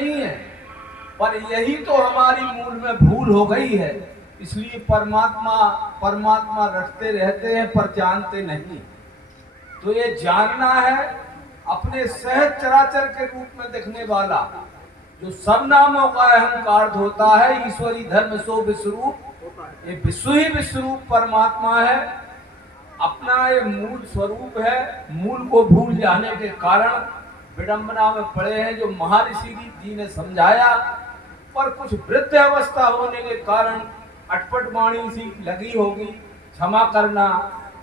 नहीं है, पर यही तो हमारी मूल में भूल हो गई है। इसलिए परमात्मा परमात्मा रटते रहते हैं पर जानते नहीं। तो ये जानना है अपने सहज चराचर के रूप में दिखने वाला, जो सब नामों का अहंकार होता है, ईश्वरी धर्म सो विश्वरूप, ये विश्व ही विश्वरूप परमात्मा है। अपना ये मूल स्वरूप है। मूल को भूल जाने के कारण विडंबना में पड़े हैं, जो महर्षि जी ने समझाया, पर कुछ वृद्ध अवस्था होने के कारण अटपट वाणी सी लगी होगी, क्षमा करना।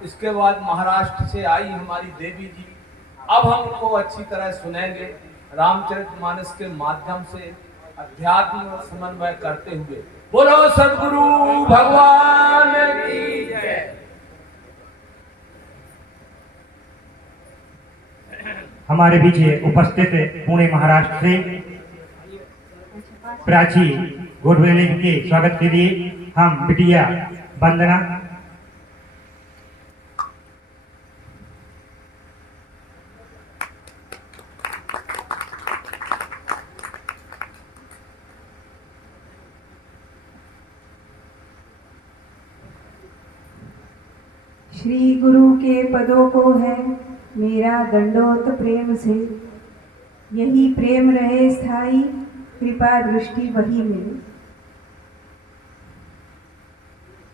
इसके बाद महाराष्ट्र से आई हमारी देवी जी, अब हम उनको अच्छी तरह सुनेंगे रामचरितमानस के माध्यम से अध्यात्म समन्वय करते हुए। बोलो सद्गुरु भगवान की जय। हमारे बीच उपस्थित पुणे महाराष्ट्र से प्राची गोडवेले के स्वागत के लिए हम बिटिया वंदना श्री गुरु के पदों को है मेरा दंडोत प्रेम से, यही प्रेम रहे स्थाई, कृपा दृष्टि वही मिले।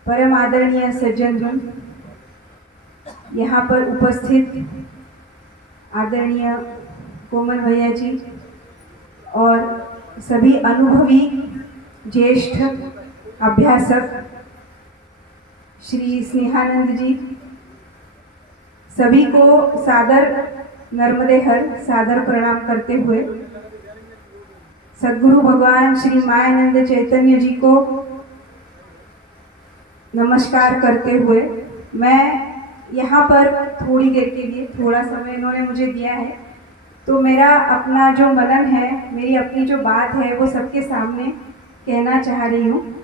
परम आदरणीय सज्जनगण, यहाँ पर उपस्थित आदरणीय कोमल भैया जी और सभी अनुभवी ज्येष्ठ अभ्यासक श्री स्नेहानंद जी, सभी को सादर नर्मदे हर सादर प्रणाम करते हुए सद्गुरु भगवान श्री मायानंद चैतन्य जी को नमस्कार करते हुए मैं यहाँ पर थोड़ी देर के लिए, थोड़ा समय इन्होंने मुझे दिया है, तो मेरा अपना जो मनन है, मेरी अपनी जो बात है, वो सबके सामने कहना चाह रही हूँ।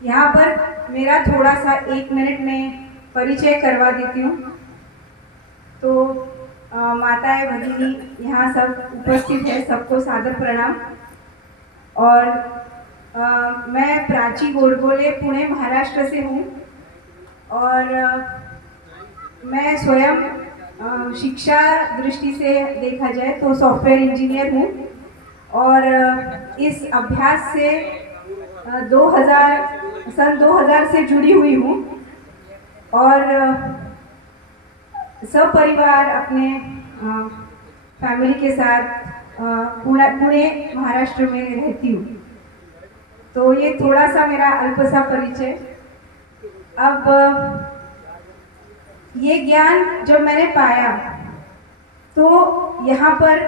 यहाँ पर मेरा थोड़ा सा 1 मिनट में परिचय करवा देती हूँ। तो माताएं भगिनी यहाँ सब उपस्थित है, सबको सादर प्रणाम। और मैं प्राची गोडबोले पुणे महाराष्ट्र से हूँ और मैं स्वयं शिक्षा दृष्टि से देखा जाए तो सॉफ्टवेयर इंजीनियर हूँ और इस अभ्यास से सन 2000 से जुड़ी हुई हूँ और सब परिवार अपने फैमिली के साथ पुणे महाराष्ट्र में रहती हूँ। तो ये थोड़ा सा मेरा अल्प सा परिचय। अब ये ज्ञान जब मैंने पाया तो यहाँ पर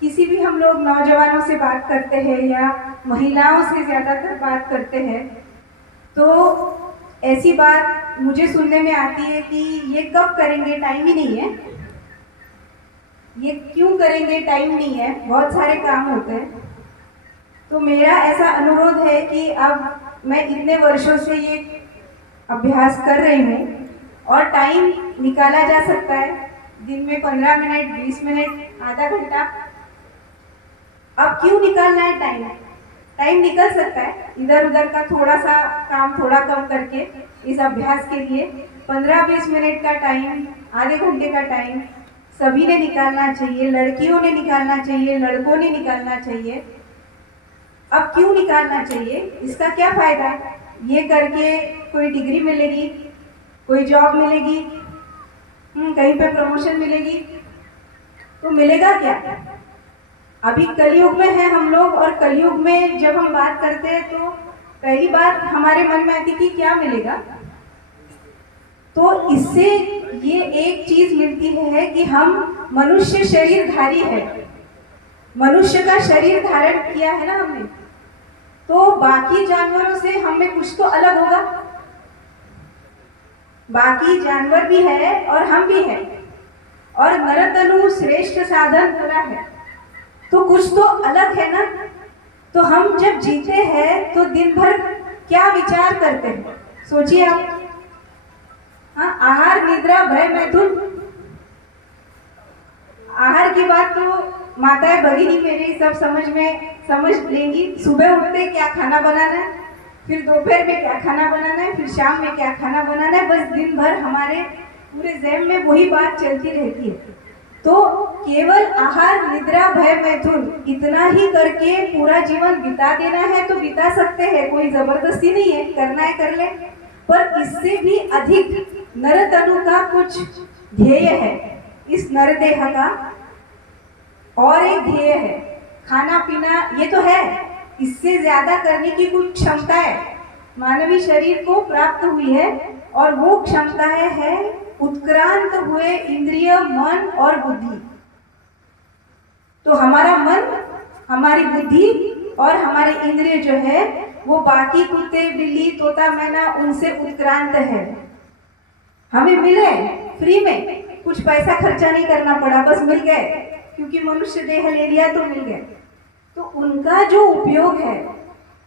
किसी भी हम लोग नौजवानों से बात करते हैं या महिलाओं से ज़्यादातर बात करते हैं, तो ऐसी बात मुझे सुनने में आती है कि ये कब करेंगे, टाइम ही नहीं है, ये क्यों करेंगे, टाइम नहीं है, बहुत सारे काम होते हैं। तो मेरा ऐसा अनुरोध है कि अब मैं इतने वर्षों से ये अभ्यास कर रही हूँ और टाइम निकाला जा सकता है, दिन में 15 मिनट, 20 मिनट, आधा घंटा। अब क्यों निकालना है टाइम? टाइम निकल सकता है इधर उधर का थोड़ा सा काम थोड़ा कम करके इस अभ्यास के लिए 15-20 मिनट का टाइम, आधे घंटे का टाइम सभी ने निकालना चाहिए, लड़कियों ने निकालना चाहिए, लड़कों ने निकालना चाहिए। अब क्यों निकालना चाहिए? इसका क्या फायदा? ये करके कोई डिग्री मिलेगी, कोई जॉब मिलेगी, कहीं पे प्रमोशन मिलेगी, तो मिलेगा क्या? अभी कलयुग में है हम लोग और कलयुग में जब हम बात करते हैं तो पहली बात हमारे मन में आती कि क्या मिलेगा। तो इससे ये एक चीज मिलती है कि हम मनुष्य शरीरधारी है, मनुष्य का शरीर धारण किया है ना हमने, तो बाकी जानवरों से हमें कुछ तो अलग होगा। बाकी जानवर भी है और हम भी है और नरतनु श्रेष्ठ साधन करा है, तो कुछ तो अलग है ना। तो हम जब जीते हैं तो दिन भर क्या विचार करते हैं, सोचिए आप। हाँ, आहार निद्रा भय मैथुन माताएं भगिनी मेरी सब समझ लेंगी। सुबह उठते क्या खाना बनाना है, फिर दोपहर में क्या खाना बनाना है, फिर शाम में क्या खाना बनाना है, बस दिन भर हमारे पूरे ज़हन में वही बात चलती रहती है। तो केवल आहार निद्रा भय मैथुन इतना ही करके पूरा जीवन बिता देना है तो बिता सकते हैं, कोई जबरदस्ती नहीं है, करना है कर ले। पर इससे भी अधिक नर तनु का कुछ ध्येय है, इस नरदेह का और एक ध्येय है, खाना पीना ये तो है, इससे ज्यादा करने की कुछ क्षमताएं मानवीय शरीर को प्राप्त हुई है और वो क्षमताएं है उत्क्रांत हुए इंद्रिय मन और बुद्धि। तो हमारा मन, हमारी बुद्धि और हमारे इंद्रिय जो है वो बाकी कुत्ते बिल्ली तोता मैना उनसे उत्क्रांत है। हमें मिले फ्री में, कुछ पैसा खर्चा नहीं करना पड़ा, बस मिल गए, क्योंकि मनुष्य देह ले लिया तो मिल गए। तो उनका जो उपयोग है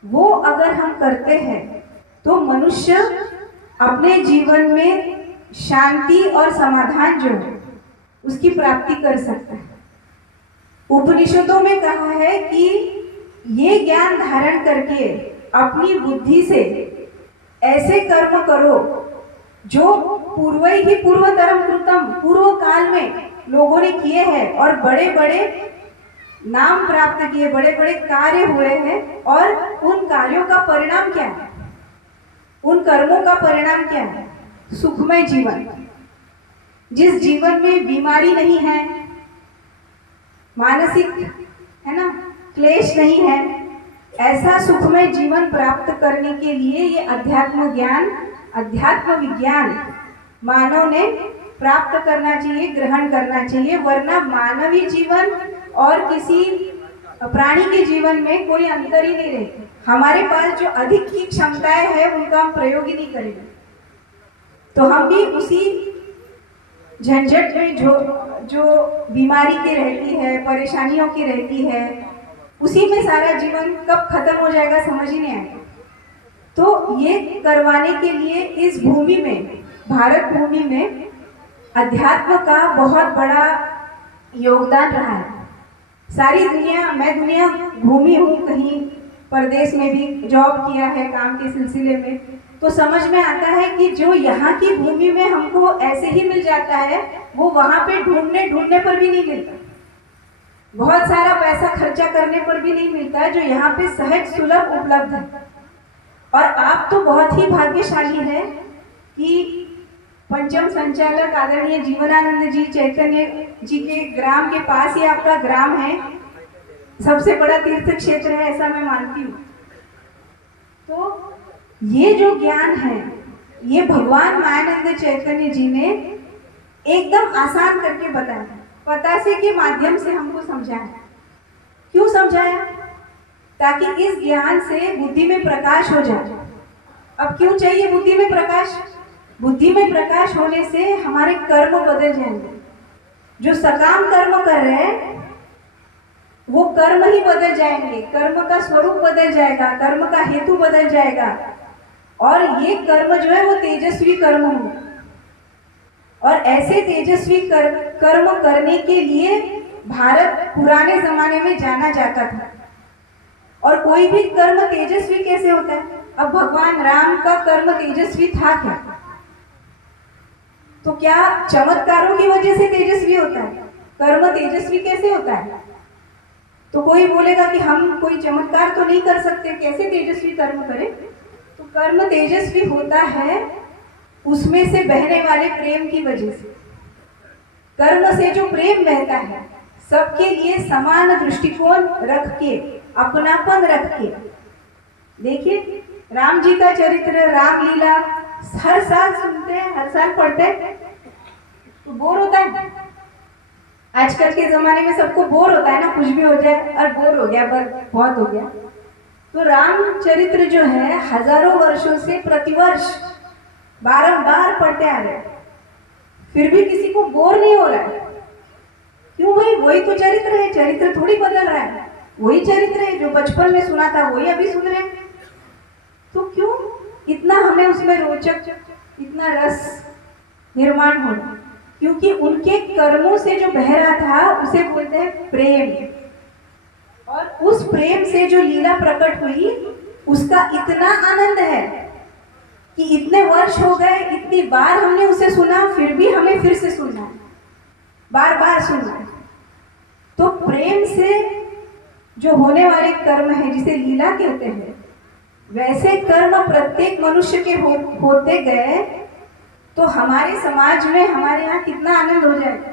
वो अगर हम करते हैं तो मनुष्य अपने जीवन में शांति और समाधान जो है उसकी प्राप्ति कर सकता है। उपनिषदों में कहा है कि ये ज्ञान धारण करके अपनी बुद्धि से ऐसे कर्म करो जो पूर्वतरम कृतम, पूर्व काल में लोगों ने किए हैं और बड़े बड़े नाम प्राप्त किए, बड़े बड़े कार्य हुए हैं। और उन कार्यों का परिणाम क्या है, उन कर्मों का परिणाम क्या है? सुखमय जीवन। जिस जीवन में बीमारी नहीं है, मानसिक है ना क्लेश नहीं है, ऐसा सुखमय जीवन प्राप्त करने के लिए ये अध्यात्म ज्ञान, अध्यात्म विज्ञान मानव ने प्राप्त करना चाहिए, ग्रहण करना चाहिए। वरना मानवीय जीवन और किसी प्राणी के जीवन में कोई अंतर ही नहीं रहेगा। हमारे पास जो अधिक की क्षमताएं हैं उनका हम प्रयोग ही नहीं करेंगे, तो हम भी उसी झंझट में जो बीमारी की रहती है, परेशानियों की रहती है, उसी में सारा जीवन कब खत्म हो जाएगा समझ ही नहीं आएगा। तो ये करवाने के लिए इस भूमि में, भारत भूमि में अध्यात्म का बहुत बड़ा योगदान रहा है। सारी दुनिया, मैं दुनिया घूमी हूँ, कहीं परदेश में भी जॉब किया है काम के सिलसिले में, तो समझ में आता है कि जो यहाँ की भूमि में हमको ऐसे ही मिल जाता है वो वहाँ पे ढूंढने पर भी नहीं मिलता, बहुत सारा पैसा खर्चा करने पर भी नहीं मिलता, जो यहाँ पे सहज सुलभ उपलब्ध है। और आप तो बहुत ही भाग्यशाली है कि पंचम संचालक आदरणीय जीवनानंद जी चैतन्य जी के ग्राम के पास ही आपका ग्राम है, सबसे बड़ा तीर्थ क्षेत्र है, ऐसा मैं मानती हूँ। तो ये जो ज्ञान है ये भगवान मायानंद चैतन्य जी ने एकदम आसान करके बताया, पतासे के माध्यम से हमको समझाया। क्यों समझाया? ताकि इस ज्ञान से बुद्धि में प्रकाश हो जाए। अब क्यों चाहिए बुद्धि में प्रकाश? बुद्धि में प्रकाश होने से हमारे कर्म बदल जाएंगे। जो सकाम कर्म कर रहे हैं वो कर्म ही बदल जाएंगे, कर्म का स्वरूप बदल जाएगा, कर्म का हेतु बदल जाएगा, और ये कर्म जो है वो तेजस्वी कर्म होंगे। और ऐसे तेजस्वी कर्म करने के लिए भारत पुराने जमाने में जाना जाता था। और कोई भी कर्म तेजस्वी कैसे होता है? अब भगवान राम का कर्म तेजस्वी था क्या? तो क्या चमत्कारों की वजह से तेजस्वी होता है? कर्म तेजस्वी कैसे होता है? तो कोई बोलेगा कि हम कोई चमत्कार तो नहीं कर सकते, कैसे तेजस्वी कर्म करें? तो कर्म तेजस्वी होता है उसमें से बहने वाले प्रेम की वजह से। कर्म से जो प्रेम बहता है, सबके लिए समान दृष्टिकोण रख के, अपनापन रख के। देखिए राम जी का चरित्र, रामलीला हर साल सुनते हैं, हर साल पढ़ते हैं, तो बोर होता है। आजकल के जमाने में सबको बोर होता है ना, कुछ भी हो जाए और बोर हो गया, पर बहुत हो गया। तो राम चरित्र जो है हजारों वर्षों से प्रतिवर्ष बारंबार पढ़ते आ रहे, फिर भी किसी को बोर नहीं हो रहा है। क्यों भाई? वही तो चरित्र है, चरित्र थोड़ी बदल रहा है, वही चरित्र है जो बचपन में सुना था वही अभी सुन रहे हैं। तो क्यों इतना हमें उसमें रोचक, इतना रस निर्माण होना? क्योंकि उनके कर्मों से जो बह रहा था उसे बोलते हैं प्रेम। और उस प्रेम से जो लीला प्रकट हुई उसका इतना आनंद है कि इतने वर्ष हो गए, इतनी बार हमने उसे सुना, फिर भी हमें फिर से सुनना है, बार बार सुनना है। तो प्रेम से जो होने वाले कर्म है जिसे लीला कहते हैं, वैसे कर्म प्रत्येक मनुष्य के होते गए तो हमारे समाज में, हमारे यहाँ कितना आनंद हो जाएगा।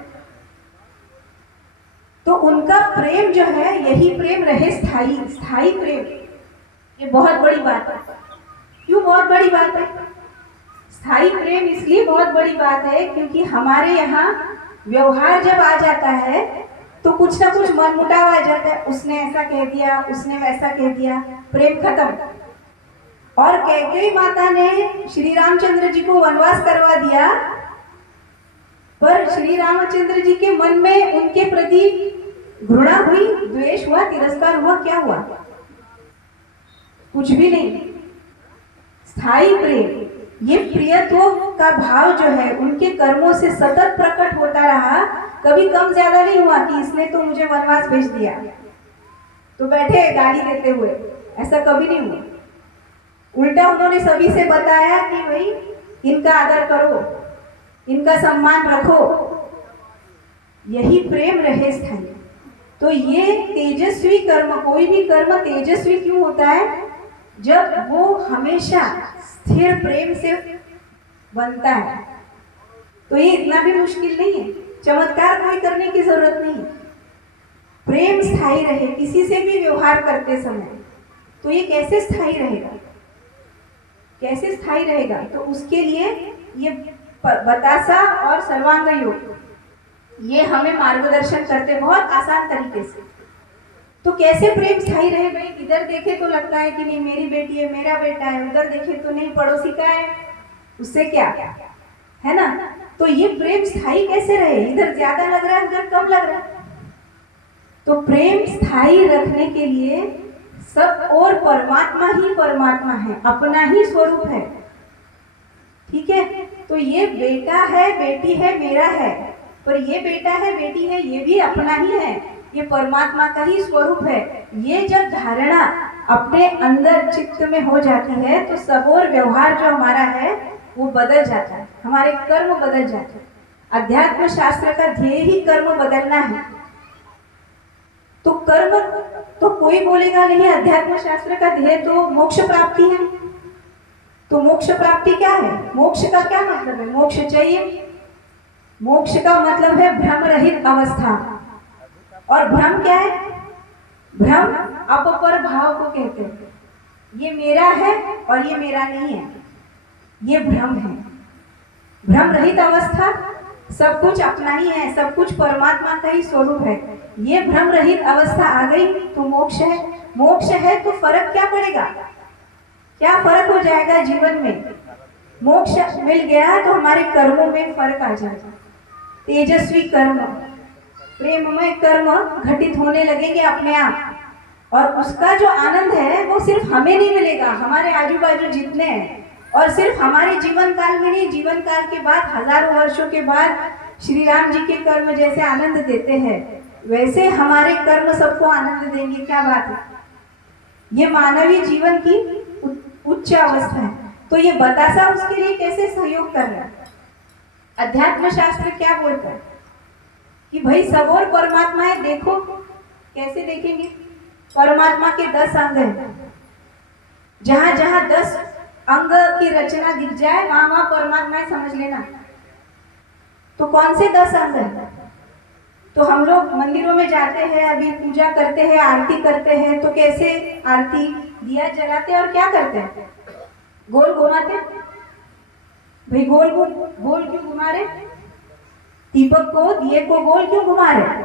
तो उनका प्रेम जो है, यही प्रेम रहे स्थायी, स्थायी प्रेम। ये बहुत बड़ी बात है। क्यों बहुत बड़ी बात है? स्थायी प्रेम इसलिए बहुत बड़ी बात है क्योंकि हमारे यहाँ व्यवहार जब आ जाता है तो कुछ ना कुछ मनमुटाव आ जाता है। उसने ऐसा कह दिया, उसने वैसा कह दिया, प्रेम खत्म। और कैकेयी माता ने श्री रामचंद्र जी को वनवास करवा दिया, पर श्री रामचंद्र जी के मन में उनके प्रति घृणा हुई, द्वेष हुआ, तिरस्कार हुआ, क्या हुआ? कुछ भी नहीं। स्थायी प्रेम, ये प्रियत्व का भाव जो है उनके कर्मों से सतत प्रकट होता रहा। कभी कम ज्यादा नहीं हुआ कि इसने तो मुझे वनवास भेज दिया तो बैठे गाली देते हुए, ऐसा कभी नहीं हुआ। उल्टा उन्होंने सभी से बताया कि भाई इनका आदर करो, इनका सम्मान रखो। यही प्रेम रहे स्थायी। तो ये तेजस्वी कर्म, कोई भी कर्म तेजस्वी क्यों होता है? जब वो हमेशा स्थिर प्रेम से बनता है। तो ये इतना भी मुश्किल नहीं है, चमत्कार कोई करने की जरूरत नहीं। प्रेम स्थायी रहे किसी से भी व्यवहार करते समय। तो ये कैसे स्थायी रहेगा? कैसे स्थायी रहेगा? तो उसके लिए ये बतासा और सर्वांग योग ये हमें मार्गदर्शन करते बहुत आसान तरीके से। तो कैसे प्रेम स्थायी रहे? भाई इधर देखे तो लगता है कि नहीं मेरी बेटी है, मेरा बेटा है, उधर देखे तो नहीं पड़ोसी का है, उससे क्या है ना। तो ये प्रेम स्थायी कैसे रहे? इधर ज्यादा लग रहा है, उधर कम लग रहा है। तो प्रेम स्थायी रखने के लिए सब और परमात्मा ही परमात्मा है, अपना ही स्वरूप है। ठीक है? तो ये बेटा है, बेटी है, मेरा है, पर ये बेटा है, बेटी है, ये भी अपना ही है, ये परमात्मा का ही स्वरूप है। ये जब धारणा अपने अंदर चित्त में हो जाती है तो सब और व्यवहार जो हमारा है वो बदल जाता है, हमारे कर्म बदल जाते हैं। अध्यात्म शास्त्र का ध्येय ही कर्म बदलना है। तो कर्म तो कोई बोलेगा नहीं, अध्यात्म शास्त्र का ध्येय तो मोक्ष प्राप्ति है। तो मोक्ष प्राप्ति क्या है? मोक्ष का क्या मतलब है? मोक्ष चाहिए। मोक्ष का मतलब है भ्रम रहित अवस्था। और भ्रम क्या है? भ्रम अपपर भाव को कहते हैं। ये मेरा है और ये मेरा नहीं है, ये भ्रम है। भ्रम रहित अवस्था, सब कुछ अपना ही है, सब कुछ परमात्मा का ही स्वरूप है। ये भ्रम रहित अवस्था आ गई तो मोक्ष है। मोक्ष है तो फर्क क्या पड़ेगा? क्या फर्क हो जाएगा जीवन में? मोक्ष मिल गया तो हमारे कर्मों में फर्क आ जाएगा। तेजस्वी कर्म, प्रेममय कर्म घटित होने लगेंगे अपने आप। और उसका जो आनंद है वो सिर्फ हमें नहीं मिलेगा, हमारे आजू बाजू जितने हैं। और सिर्फ हमारे जीवन काल में नहीं, जीवन काल के बाद, हजारों वर्षों के बाद श्री राम जी के कर्म जैसे आनंद देते हैं वैसे हमारे कर्म सबको आनंद देंगे। क्या बात है? ये मानवीय जीवन की उच्च अवस्था है। तो ये बतासा उसके लिए कैसे सहयोग कर रहा है? अध्यात्म शास्त्र क्या बोलता है कि भाई सब और परमात्मा है। देखो कैसे देखेंगे? परमात्मा के 10 अंग हैं। जहां जहां 10 अंग की रचना दिख जाए वहां वहां परमात्मा है, समझ लेना। तो कौन से 10 अंग हैं? तो हम लोग मंदिरों में जाते हैं, अभी पूजा करते हैं, आरती करते हैं। तो कैसे आरती, दिया जलाते और क्या करते हैं? गोल घुमाते। भाई गोल गोल क्यों घुमा रहे? दीपक को, दिए को गोल क्यों घुमा रहे?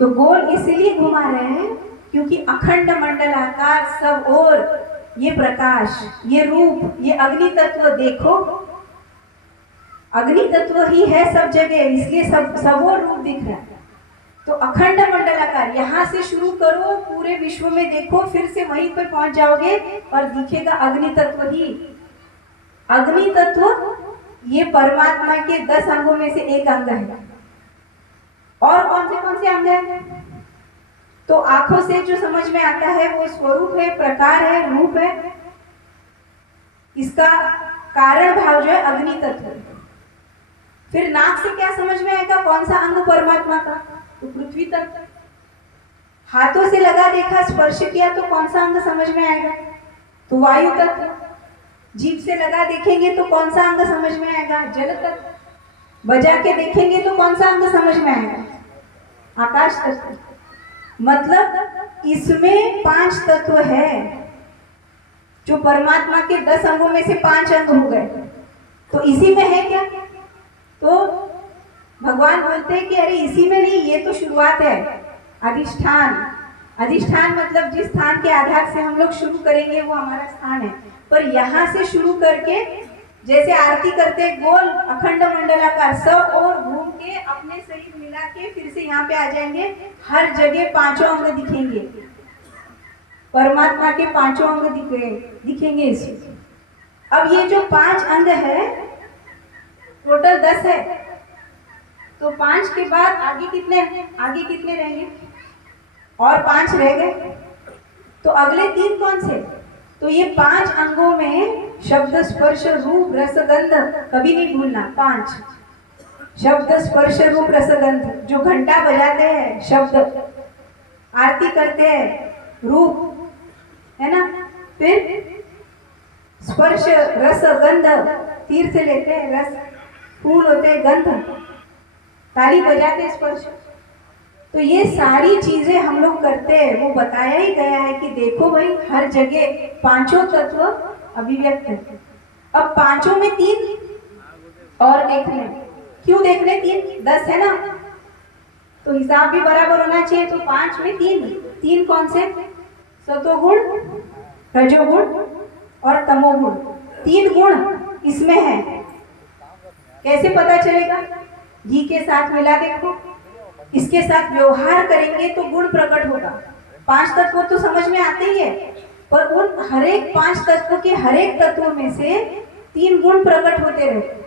तो गोल इसलिए घुमा रहे हैं क्योंकि अखंड मंडलाकार सब और ये प्रकाश, ये रूप, ये अग्नि तत्व देखो, अग्नि तत्व ही है सब जगह, इसलिए सब और रूप दिख रहा है। तो अखंड मंडलाकार, यहाँ से शुरू करो, पूरे विश्व में देखो, फिर से वहीं पर पहुंच जाओगे और दिखेगा अग्नि तत्व ही। अग्नि तत्व ये परमात्मा के 10 अंगों में से एक अंग है। और कौन से अंग है? तो आंखों से जो समझ में आता है वो स्वरूप है, प्रकार है, रूप है। इसका कारण भाव जो है अग्नि तत्व है। फिर नाक से क्या समझ में आएगा? कौन सा अंग परमात्मा का? तो पृथ्वी तत्व। हाथों से लगा देखा, स्पर्श किया तो कौन सा अंग समझ में आएगा? तो वायु तत्व। जीभ से लगा देखेंगे तो कौन सा अंग समझ में आएगा? जल तत्व। बजा के देखेंगे तो कौन सा अंग समझ में आएगा? आकाश तत्व। मतलब इसमें 5 तत्व है। जो परमात्मा के 10 अंगों में से 5 अंग हो गए, तो इसी में है क्या? तो भगवान बोलते हैं कि अरे इसी में नहीं, ये तो शुरुआत है। अधिष्ठान। अधिष्ठान मतलब जिस स्थान के आधार से हम लोग शुरू करेंगे वो हमारा स्थान है। पर यहाँ से शुरू करके जैसे आरती करते हैं गोल अखंड मंडलाकार, सब और घूम के अपने शरीर मिला के फिर से यहाँ पे आ जाएंगे। हर जगह 5 अंग दिखेंगे, परमात्मा के 5 अंग दिखेंगे इसमें। अब ये जो 5 अंग है टोटल 10 है, तो 5 के बाद आगे कितने रहेंगे? और 5 रह गए, तो अगले 3 कौन से? तो ये 5 अंगों में शब्द स्पर्श रूप रस गंध, कभी नहीं भूलना। 5 शब्द स्पर्श रूप रस गंध। जो घंटा बजाते हैं शब्द, आरती करते हैं रूप, है ना? फिर स्पर्श रस गंध, तीर से लेते हैं रस, फूल होते हैं गंध, ताली बजाते हैं स्पर्श। तो ये सारी चीजें हम लोग करते हैं। वो बताया ही गया है कि देखो भाई हर जगह 5 तत्व अभिव्यक्त है। अब 5 में 3 और देखने, क्यों देखने? 3 10 है ना, तो हिसाब भी बराबर होना चाहिए। तो 5 में 3 कौन से? सतोगुण, रजोगुण और तमोगुण। 3 गुण इसमें है। कैसे पता चलेगा? घी के साथ मिला देखो, इसके साथ व्यवहार करेंगे तो गुण प्रकट होगा। 5 तत्व तो समझ में आते ही है, पर उन हर एक 5 तत्व के हर एक तत्व में से 3 गुण प्रकट होते रहते।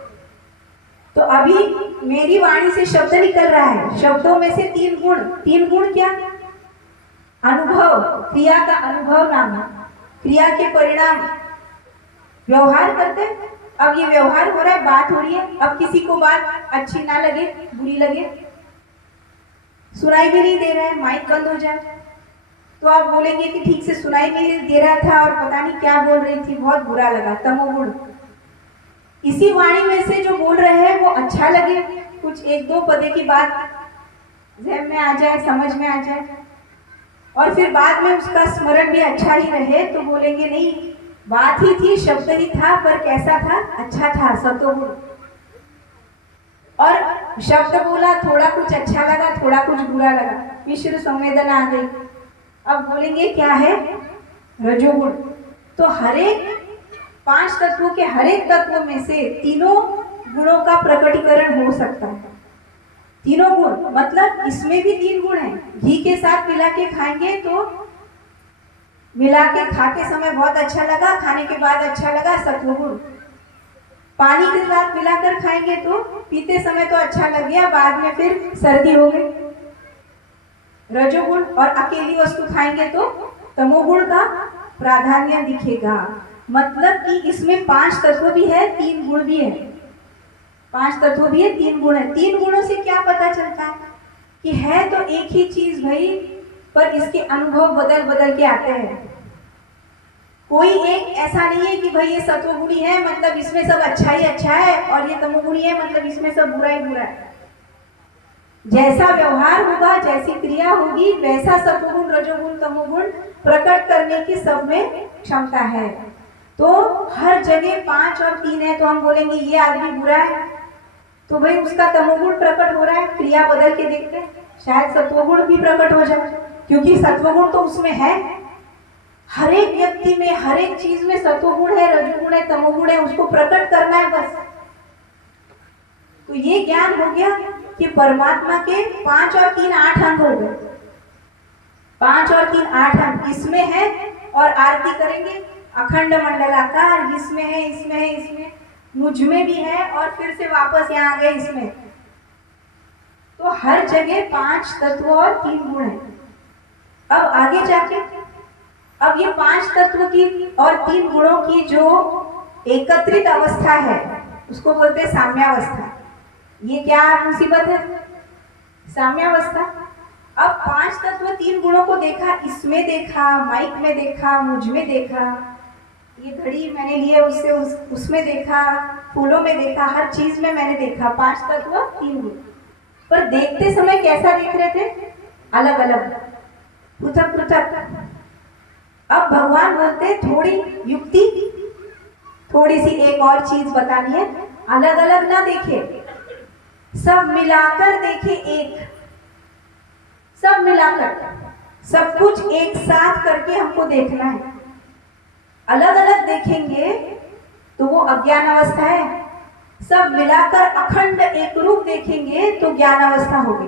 तो अभी मेरी वाणी से शब्द निकल रहा है, शब्दों में से 3 गुण। 3 गुण क्या? अनुभव, क्रिया का अनुभव नाम है। क्रिया के परिणाम व्यवहार करते हैं। अब ये व्यवहार हो रहा है, बात हो रही है। अब किसी को बात अच्छी ना लगे, बुरी लगे, सुनाई भी नहीं दे रहा है, माइक बंद हो जाए, तो आप बोलेंगे कि ठीक से सुनाई नहीं दे रहा था और पता नहीं क्या बोल रही थी, बहुत बुरा लगा, तमोगुण। इसी वाणी में से जो बोल रहे हैं वो अच्छा लगे, कुछ 1-2 पदे की बात ज़हन में आ जाए, समझ में आ जाए, और फिर बाद में उसका स्मरण भी अच्छा ही रहे, तो बोलेंगे नहीं बात ही थी, शब्द ही था, पर कैसा था? अच्छा था, सतोगुण। और शब्द बोला, थोड़ा कुछ अच्छा लगा, थोड़ा कुछ बुरा लगा, मिश्र संवेदना आ गई। अब बोलेंगे क्या है? रजोगुण। तो हर एक 5 तत्वों के हर एक तत्व में से 3 गुणों का प्रकटीकरण हो सकता है। 3 गुण मतलब इसमें भी 3 गुण है। घी के साथ मिला के खाएंगे तो मिला के खाते समय बहुत अच्छा लगा, खाने के बाद अच्छा लगा, सत्वगुण। पानी के साथ मिलाकर खाएंगे तो पीते समय तो अच्छा लग गया, बाद में फिर सर्दी हो गई, रजोगुण। और अकेली वस्तु खाएंगे तो तमोगुण का प्राधान्य दिखेगा। मतलब कि इसमें 5 तत्व भी है, 3 गुण भी है। 5 तत्व भी है, 3 गुण है। 3 गुणों से क्या पता चलता है कि है तो एक ही चीज भाई, पर इसके अनुभव बदल बदल के आते हैं। कोई एक ऐसा नहीं है कि भाई ये सत्वगुणी है मतलब इसमें सब अच्छा ही अच्छा है, और ये तमोगुणी है मतलब इसमें सब बुरा ही बुरा है। जैसा व्यवहार होगा, जैसी क्रिया होगी, वैसा सत्वगुण, रजोगुण, तमोगुण प्रकट करने की सब में क्षमता है। तो हर जगह 5 और 3 है, तो हम बोलेंगे ये आदमी बुरा है, तो भाई उसका तमोगुण प्रकट हो रहा है। क्रिया बदल के देखते हैं, शायद सत्वगुण भी प्रकट हो जाए, क्योंकि सत्वगुण तो उसमें है। हर एक व्यक्ति में, हर एक चीज में सत्वगुण है, रजोगुण है, तमोगुण है, उसको प्रकट करना है बस। तो ये ज्ञान हो गया कि परमात्मा के 5 और 3 8 अंग हो गए। 5 और 3 8 अंग इसमें है, और आरती करेंगे अखंड मंडलाकार, इसमें है, इसमें है, इसमें। मुझ में भी है और फिर से वापस यहाँ आ गए इसमें। तो हर जगह 5 तत्व और 3 गुण है। अब आगे जाके अब ये 5 तत्व की और 3 गुणों की जो एकत्रित अवस्था है उसको बोलते हैं साम्यावस्था। ये क्या मुसीबत है? साम्यावस्था। अब 5 तत्व 3 गुणों को देखा, इसमें देखा, माइक में देखा, मुझ में देखा, ये घड़ी मैंने ली है उससे उसमें देखा, फूलों में देखा, हर चीज में मैंने देखा 5 तत्व 3 गुण। पर देखते समय कैसा देख रहे थे? अलग अलग, पृथक पृथक। अब भगवान बोलते थोड़ी युक्ति, थोड़ी सी एक और चीज बतानी है, अलग अलग ना देखे, सब मिलाकर देखे। एक सब मिलाकर, सब कुछ एक साथ करके हमको देखना है। अलग अलग देखेंगे तो वो अज्ञान अवस्था है। सब मिलाकर अखंड एक रूप देखेंगे तो ज्ञान अवस्था होगी।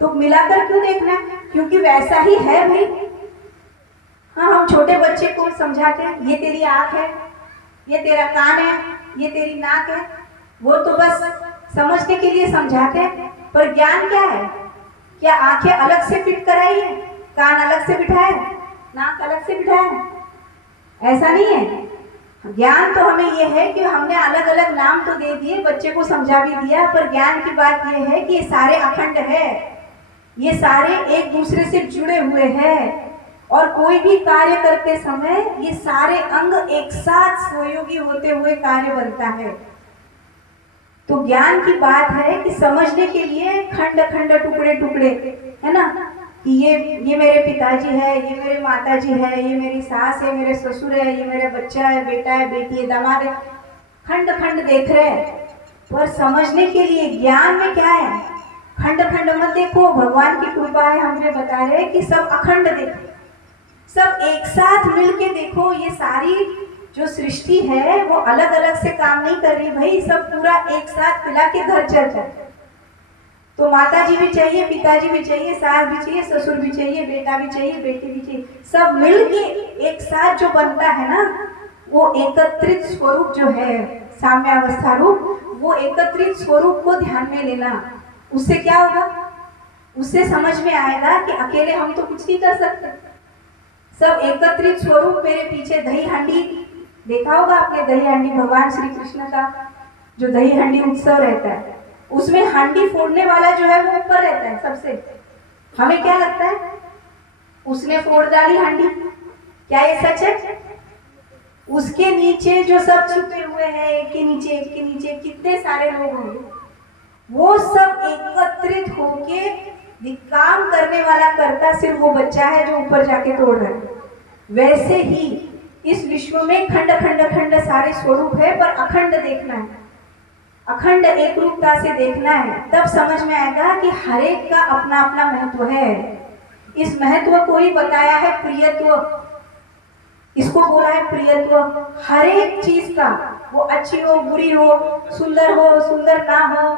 तो मिलाकर क्यों देखना है? क्योंकि वैसा ही है भाई। हाँ, हम छोटे बच्चे को समझाते हैं, ये तेरी आंख है, ये तेरा कान है, ये तेरी नाक है, वो तो बस समझने के लिए समझाते हैं। पर ज्ञान क्या है? क्या आंखें अलग से फिट कराई है, कान अलग से बिठाए, नाक अलग से बिठाए? ऐसा नहीं है। ज्ञान तो हमें ये है कि हमने अलग अलग नाम तो दे दिए, बच्चे को समझा भी दिया, पर ज्ञान की बात ये है कि ये सारे अखंड है, ये सारे एक दूसरे से जुड़े हुए हैं और कोई भी कार्य करते समय ये सारे अंग एक साथ सहयोगी होते हुए कार्य बनता है। तो ज्ञान की बात है कि समझने के लिए खंड खंड टुकड़े टुकड़े, है ना, कि ये मेरे पिताजी है, ये मेरे माताजी है, ये मेरी सास है, मेरे ससुर है, ये मेरा बच्चा है, बेटा है, बेटी है, दामाद है, खंड खंड देख रहे हैं। पर समझने के लिए ज्ञान में क्या है? खंड खंड मत देखो, भगवान की कृपा है, हमें बता रहे हैं कि सब अखंड देखो, सब एक साथ मिलके देखो। ये सारी जो सृष्टि है वो अलग अलग से काम नहीं कर रही भाई, सब पूरा एक साथ मिला के घर चल जाए। तो माता जी भी चाहिए, पिताजी भी चाहिए, सास भी चाहिए, ससुर भी चाहिए, बेटा भी चाहिए, बेटी भी चाहिए, सब मिलके एक साथ जो बनता है ना, वो एकत्रित स्वरूप जो है साम्यावस्था रूप, वो एकत्रित स्वरूप को ध्यान में लेना। उससे क्या होगा? उससे समझ में आएगा कि अकेले हम तो कुछ नहीं कर सकते। सब एकत्रित स्वरूप मेरे पीछे दही हांडी, देखा होगा आपने दही हांडी, भगवान श्री कृष्ण का जो दही हांडी उत्सव रहता है, उसमें हांडी फोड़ने वाला जो है वो ऊपर रहता है सबसे। हमें क्या लगता है? उसने फोड़ डाली हांडी, क्या ये सच है? उसके नीचे जो सब छुपे हुए हैं, एक के नीचे कितने सारे लोग होंगे, वो सब एकत्रित होके काम करने वाला करता सिर्फ वो बच्चा है जो ऊपर जाके तोड़ रहा है। वैसे ही इस विश्व में खंड खंड खंड सारे स्वरूप है, पर अखंड देखना है, अखंड एक रूपता से देखना है। तब समझ में आएगा कि हर एक का अपना अपना महत्व है। इस महत्व को ही बताया है प्रियत्व, इसको बोला है प्रियत्व। हर एक चीज का, वो अच्छी हो, बुरी हो, सुंदर ना हो,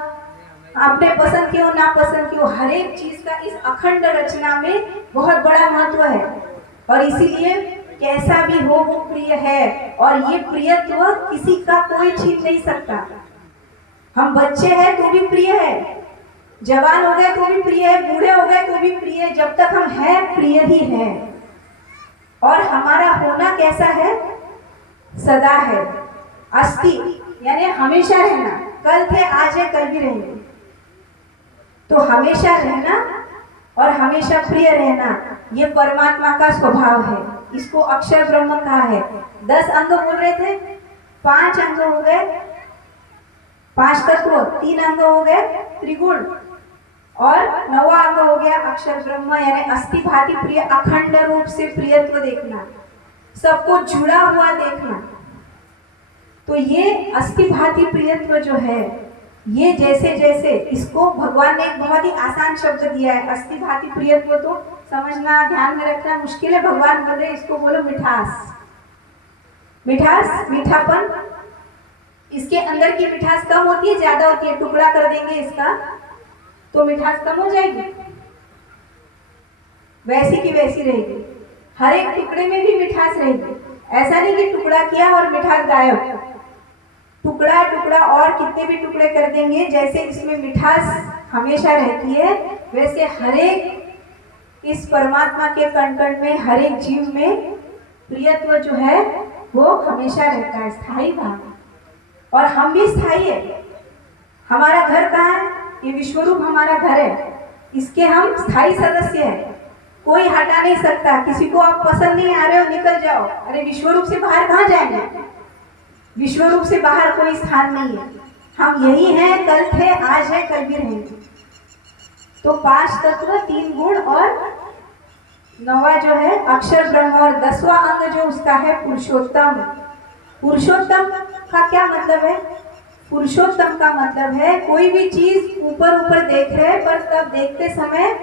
अपने पसंद की हो, ना पसंद की हो, हर एक चीज का इस अखंड रचना में बहुत बड़ा महत्व है। और इसीलिए कैसा भी हो वो प्रिय है, और ये प्रियत्व किसी का कोई छीन नहीं सकता। हम बच्चे हैं तो भी प्रिय है, जवान हो गए तो भी प्रिय है, बूढ़े हो गए तो भी प्रिय है, जब तक हम हैं प्रिय ही है। और हमारा होना कैसा है? सदा है, अस्ति, यानी हमेशा रहना। कल थे, आज है, कल भी रहेंगे। तो हमेशा रहना और हमेशा प्रिय रहना, ये परमात्मा का स्वभाव है। इसको अक्षर ब्रह्म कहा है। 10 अंग बोल रहे थे, 5 अंग हो गए, 5 तत्व, 3 अंग हो गए त्रिगुण, और 9वां अंग हो गया अक्षर ब्रह्म, यानी अस्थि भाति प्रिय, अखंड रूप से प्रियत्व देखना, सबको जुड़ा हुआ देखना। तो ये अस्थि भाति प्रियत्व जो है, ये जैसे जैसे, इसको भगवान ने एक बहुत ही आसान शब्द दिया है, अस्थि भाति प्रियत्व, तो समझना, ध्यान में रखना मुश्किल है। भगवान बोल रहे इसको बोलो मिठास, मिठास, मीठापन। इसके अंदर की मिठास कम होती है, ज्यादा होती है? टुकड़ा कर देंगे इसका तो मिठास कम हो जाएगी, वैसी की वैसी रहेगी। हर एक टुकड़े में भी मिठास रहेगी। ऐसा नहीं कि टुकड़ा किया और मिठास गायब, टुकड़ा टुकड़ा और कितने भी टुकड़े कर देंगे, जैसे इसमें मिठास हमेशा रहती है, वैसे हर एक इस परमात्मा के कण कण में, हर एक जीव में प्रियत्व जो है वो हमेशा रहता है, स्थायी भाव। और हम भी स्थायी है। हमारा घर कहाँ है? ये विश्वरूप हमारा घर है, इसके हम स्थायी सदस्य हैं, कोई हटा नहीं सकता। किसी को आप पसंद नहीं आ रहे हो, निकल जाओ। अरे विश्वरूप से बाहर कहाँ जाएंगे? विश्वरूप से बाहर कोई स्थान नहीं है। हम यही हैं, कल थे, आज है, कल भी रहेंगे। तो 5 तत्व, 3 गुण और 9वां जो है अक्षर ब्रह्म, और 10वां अंग जो उसका है पुरुषोत्तम। पुरुषोत्तम का क्या मतलब है? पुरुषोत्तम का मतलब है कोई भी चीज ऊपर ऊपर देख रहे हैं, पर तब देखते समय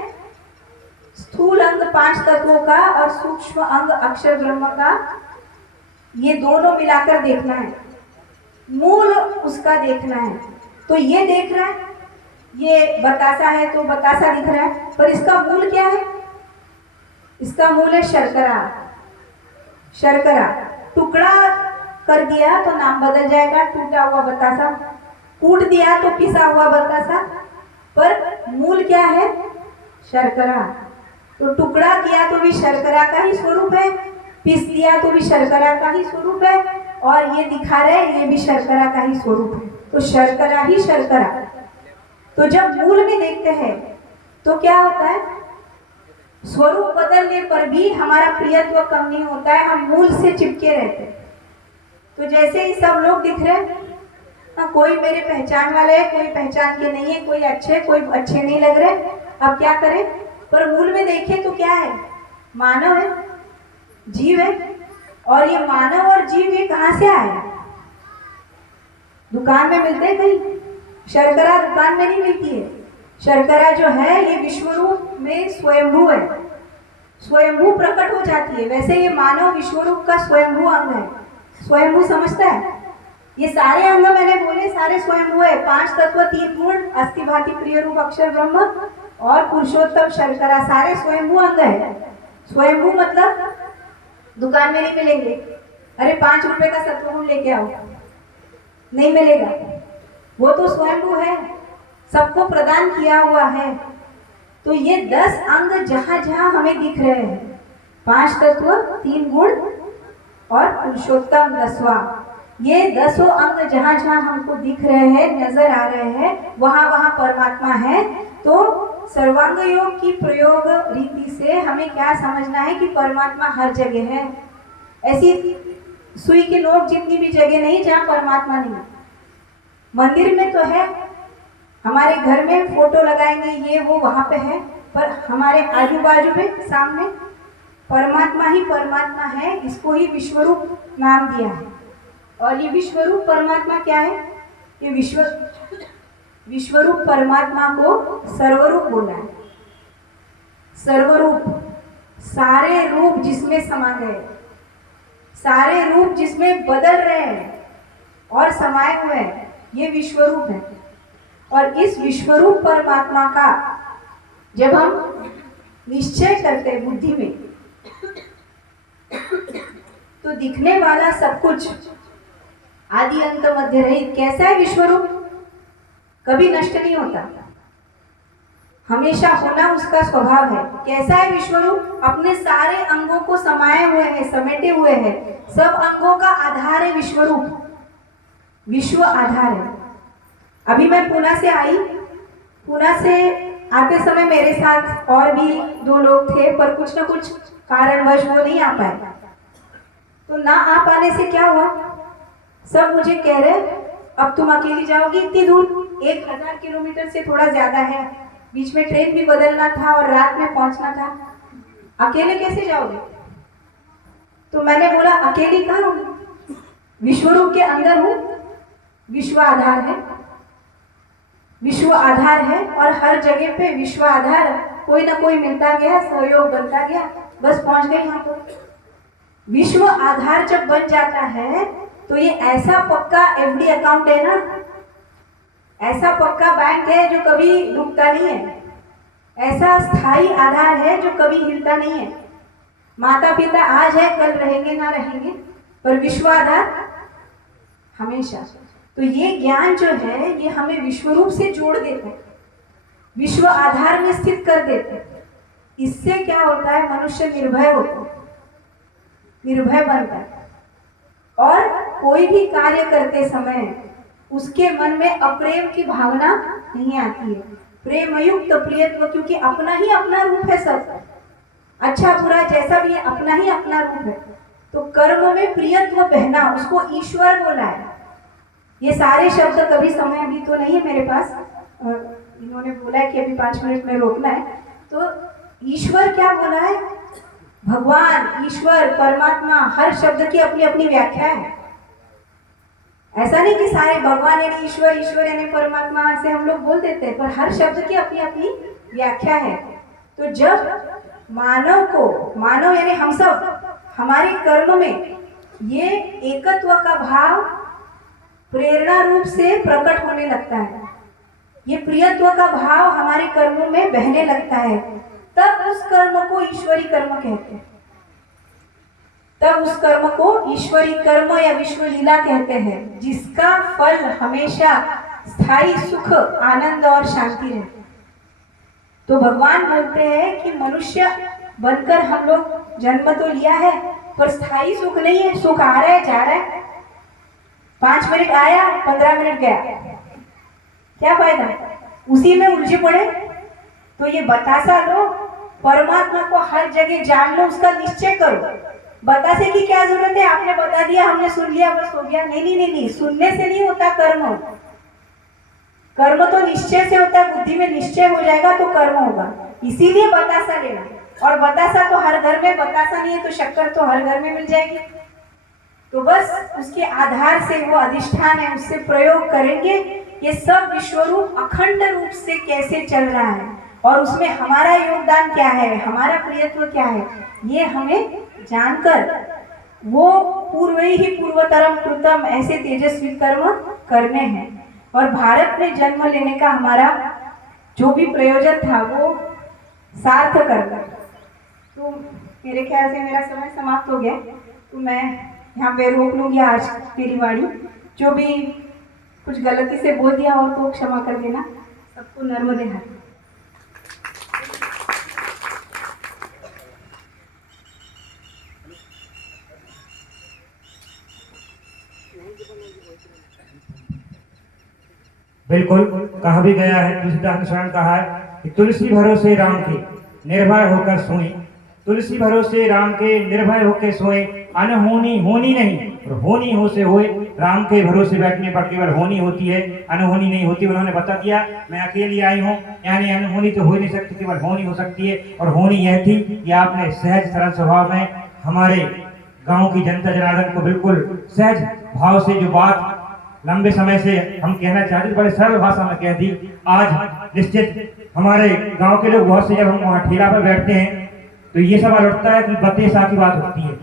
स्थूल अंग 5 तत्वों का और सूक्ष्म अंग अक्षर ब्रह्म का, ये दोनों मिलाकर देखना है, मूल उसका देखना है। तो ये देख रहा है, ये बतासा है तो बतासा दिख रहा है, पर इसका मूल क्या है? इसका मूल है शर्करा। शर्करा टुकड़ा कर दिया तो नाम बदल जाएगा, टूटा हुआ बतासा। कूट दिया तो पिसा हुआ बतासा, पर मूल क्या है? शर्करा। तो टुकड़ा किया तो भी शर्करा का ही स्वरूप है, पीस दिया तो भी शर्करा का ही स्वरूप है, और ये दिखा रहे ये भी शर्करा का ही स्वरूप है। तो शर्करा ही शर्करा। तो जब मूल में देखते हैं तो क्या होता है? स्वरूप बदलने पर भी हमारा प्रियत्व कम नहीं होता है, हम मूल से चिपके रहते हैं। तो जैसे ही सब लोग दिख रहे हैं, कोई मेरे पहचान वाले है, कोई पहचान के नहीं है, कोई अच्छे, कोई अच्छे नहीं लग रहे, अब क्या करें? पर मूल में देखें तो क्या है? मानव है, जीव है। और ये मानव और जीव ये कहाँ से आए? दुकान में मिलते हैं कहीं? शर्करा दुकान में नहीं मिलती है। शर्करा जो है ये विश्वरूप में स्वयंभू है, स्वयंभू प्रकट हो जाती है। वैसे ये मानव विश्वरूप का स्वयंभू अंग है। स्वयंभू समझता है? ये सारे अंग मैंने बोले सारे स्वयंभू है। 5 तत्व, 3 गुण, अस्थि भाति प्रिय रूप अक्षर ब्रह्म और पुरुषोत्तम शर्करा, सारे स्वयंभू अंग है। स्वयंभू मतलब दुकान में नहीं मिलेंगे। अरे 5 रुपए का सत्वगुण लेके आओ, नहीं मिलेगा। वो तो स्वयंभू है, सबको प्रदान किया हुआ है। तो ये 10 अंग जहां जहां हमें दिख रहे हैं, 5 तत्व, 3 गुण और पुरुषोत्तम 10वां, ये 10 अंग जहां जहां हमको दिख रहे हैं, नजर आ रहे हैं, वहां वहां परमात्मा है। तो सर्वांग योग की प्रयोग रीति से हमें क्या समझना है कि परमात्मा हर जगह है। ऐसी सुई के लोग जितनी भी जगह नहीं जहां परमात्मा नहीं। मंदिर में तो है, हमारे घर में फोटो लगाएंगे, ये वो वहां पे है, पर हमारे आजू बाजू में सामने परमात्मा ही परमात्मा है। इसको ही विश्वरूप नाम दिया है। और ये विश्वरूप परमात्मा क्या है? ये विश्वरूप परमात्मा को सर्वरूप बोला है। सर्वरूप, सारे रूप जिसमें समा गए, सारे रूप जिसमें बदल रहे हैं और समाये हुए हैं, ये विश्वरूप है। और इस विश्वरूप परमात्मा का जब हम निश्चय करते हैं बुद्धि में, तो दिखने वाला सब कुछ आदि अंत मध्य रहित कैसा है विश्वरूप? कभी नष्ट नहीं होता, हमेशा होना उसका स्वभाव है। कैसा है विश्वरूप? अपने सारे अंगों को समाये हुए हैं, समेटे हुए हैं। सब अंगों का आधार है विश्वरूप, विश्व आधार है। अभी मैं पुणे से आई, पुणे से आते समय मेरे साथ और भी 2 लोग थे, पर कुछ ना कुछ कारणवश वो नहीं आ पाए। तो ना आ पाने से क्या हुआ, सब मुझे कह रहे अब तुम अकेली जाओगी इतनी दूर, 1000 किलोमीटर से थोड़ा ज्यादा है, बीच में ट्रेन भी बदलना था और रात में पहुंचना था, अकेले कैसे जाओगे? तो मैंने बोला अकेली कहाँ हूँ, विश्वरूप के अंदर हूँ। विश्व आधार है, विश्व आधार है, और हर जगह पे विश्व आधार कोई ना कोई मिलता गया, सहयोग बनता गया, बस पहुंच गए यहाँ पर। विश्व आधार जब बन जाता है तो ये ऐसा पक्का एफडी अकाउंट है ना, ऐसा पक्का बैंक है जो कभी डूबता नहीं है, ऐसा स्थायी आधार है जो कभी हिलता नहीं है। माता पिता आज है कल रहेंगे ना रहेंगे, पर विश्व आधार हमेशा। तो ये ज्ञान जो है ये हमें विश्व रूप से जोड़ देता है, विश्व आधार में स्थित कर देता है। इससे क्या होता है, मनुष्य निर्भय होता है, निर्भय बनता है और कोई भी कार्य करते समय उसके मन में अप्रेम की भावना नहीं आती है। प्रेमयुक्त प्रियत्व, क्योंकि अपना ही अपना रूप है, सब अच्छा बुरा जैसा भी है अपना ही अपना रूप है। तो कर्म में प्रियत्व बहना, उसको ईश्वर बोला है। ये सारे शब्द कभी समय अभी तो नहीं है मेरे पास, इन्होंने बोला है कि अभी 5 मिनट में रोकना है। तो ईश्वर क्या बोला है, भगवान, ईश्वर, परमात्मा, हर शब्द की अपनी अपनी व्याख्या है। ऐसा नहीं कि सारे भगवान यानी ईश्वर, ईश्वर यानी परमात्मा ऐसे हम लोग बोल देते हैं, पर हर शब्द की अपनी अपनी व्याख्या है। तो जब मानव को, मानव यानी हम सब, हमारे कर्म में ये एकत्व का भाव प्रेरणा रूप से प्रकट होने लगता है, ये प्रियत्व का भाव हमारे कर्मों में बहने लगता है, तब उस कर्म को ईश्वरी कर्म कहते हैं। तब उस कर्म को ईश्वरी कर्म या विश्व लीला कहते हैं, जिसका फल हमेशा स्थायी सुख, आनंद और शांति रहती है। तो भगवान बोलते हैं कि मनुष्य बनकर हम लोग जन्म तो लिया है, पर स्थायी सुख नहीं है। सुख आ रहा है, जा रहा है, 5 मिनट आया, 15 मिनट गया, क्या फायदा, उसी में उलझे पड़े। तो ये बतासा लो, परमात्मा को हर जगह जान लो, उसका निश्चय करो। बतासे की क्या जरूरत है, आपने बता दिया, हमने सुन लिया, बस हो गया। नहीं नहीं नहीं नहीं, सुनने से नहीं होता कर्म। कर्म तो निश्चय से होता है, बुद्धि में निश्चय हो जाएगा तो कर्म होगा। इसीलिए बतासा लेना। और बतासा तो हर घर में, बतासा नहीं है तो शक्कर तो हर घर में मिल जाएगी। तो बस उसके आधार से वो अधिष्ठान है, उससे प्रयोग करेंगे। ये सब विश्वरूप अखंड रूप से कैसे चल रहा है और उसमें हमारा योगदान क्या है, हमारा प्रियत्व क्या है, ये हमें जानकर वो पूर्व ही पूर्वतरम कृतम ऐसे तेजस्वी कर्म करने हैं। और भारत में जन्म लेने का हमारा जो भी प्रयोजन था वो सार्थ करना। तो मेरे ख्याल से मेरा समय समाप्त हो गया, तो मैं यहाँ पे रोक लूँगी आज मेरी वाणी। जो भी कुछ गलती से बोल दिया हो तो क्षमा कर देना। सबको नर्मदे हर। बिल्कुल कहा भी गया है, तुलसीदास ने स्वयं कहा है कि तुलसी भरोसे राम के निर्भय होकर सोए, तुलसी भरोसे राम के निर्भय होकर सोए, अनहोनी होनी नहीं और होनी हो से होए। राम के भरोसे बैठने पर केवल होनी होती है, अनहोनी नहीं होती। उन्होंने बता दिया, मैं अकेली आई हूँ, यानी अनहोनी तो हो नहीं सकती, केवल होनी हो सकती है। और होनी यह थी कि आपने सहज सरल स्वभाव में हमारे गाँव की जनता जनार्दन को बिल्कुल सहज भाव से जो बात लंबे समय से हम कहना चाहते थे, बड़े सरल भाषा में कह दी। आज निश्चित हमारे गांव के लोग बहुत से, जब हम वहाँ ठेला पर बैठते हैं तो ये सवाल उठता है कि बतेसा की बात होती है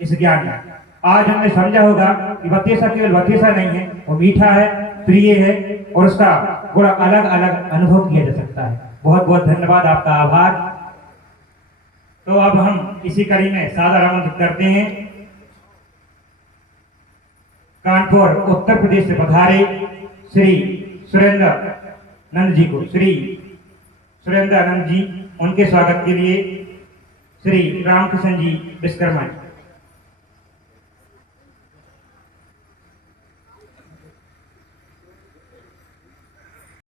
इस ज्ञान में। आज हमने समझा होगा कि बतेसा केवल बतेसा नहीं है, वो मीठा है, प्रिय है और उसका बड़ा अलग अलग अनुभव किया जा सकता है। बहुत बहुत धन्यवाद, आपका आभार। तो अब हम इसी कड़ी में सादर आमंत्रित करते हैं कानपुर उत्तर प्रदेश से पधारे श्री सुरेंद्र नंद जी को। श्री सुरेंद्र नंद जी, उनके स्वागत के लिए श्री रामकिशन जी विश्वकर्मा।